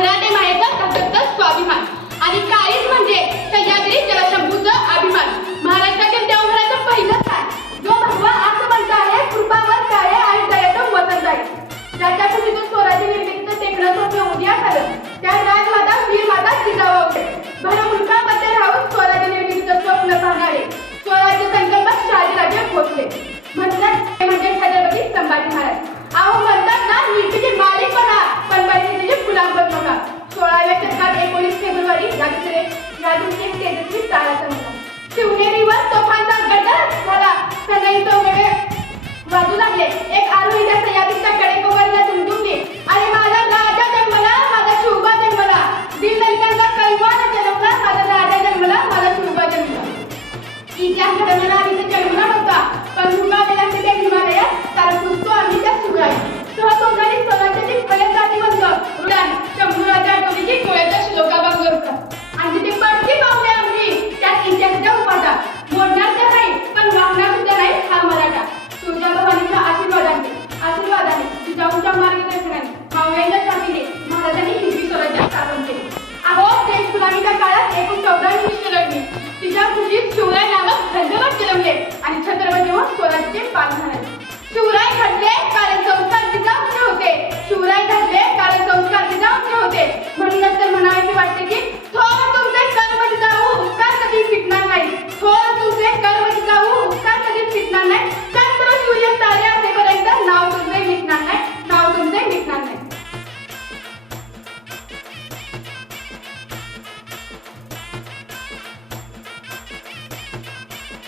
धनादेश आहे तर फक्त स्वाभिमान. आणि काळीच म्हणजे सह्याद्री जलशंभूचं अभिमान. महाराष्ट्रातील देवघराचं पहिलं काय जो भगवा आसमंत आहे कृपावर काळे आणि दयाचं वतन जाईल. ज्याच्या स्वराज्य निर्मितीचं टेकडं स्वप्न उद्या झालं. त्या राजमाता वीर माता जिजावा होते. भर मुलकामध्ये राहून स्वराज्य निर्मितीचं स्वप्न पाहणारे स्वराज्य संकल्प राज्यात पोहोचले म्हटलं म्हणजे महिला समिती महाराजांनी हिंदी स्वराज्य स्थापन केले अहो देश गुलामीच्या काळात एकोणीसशे चौदा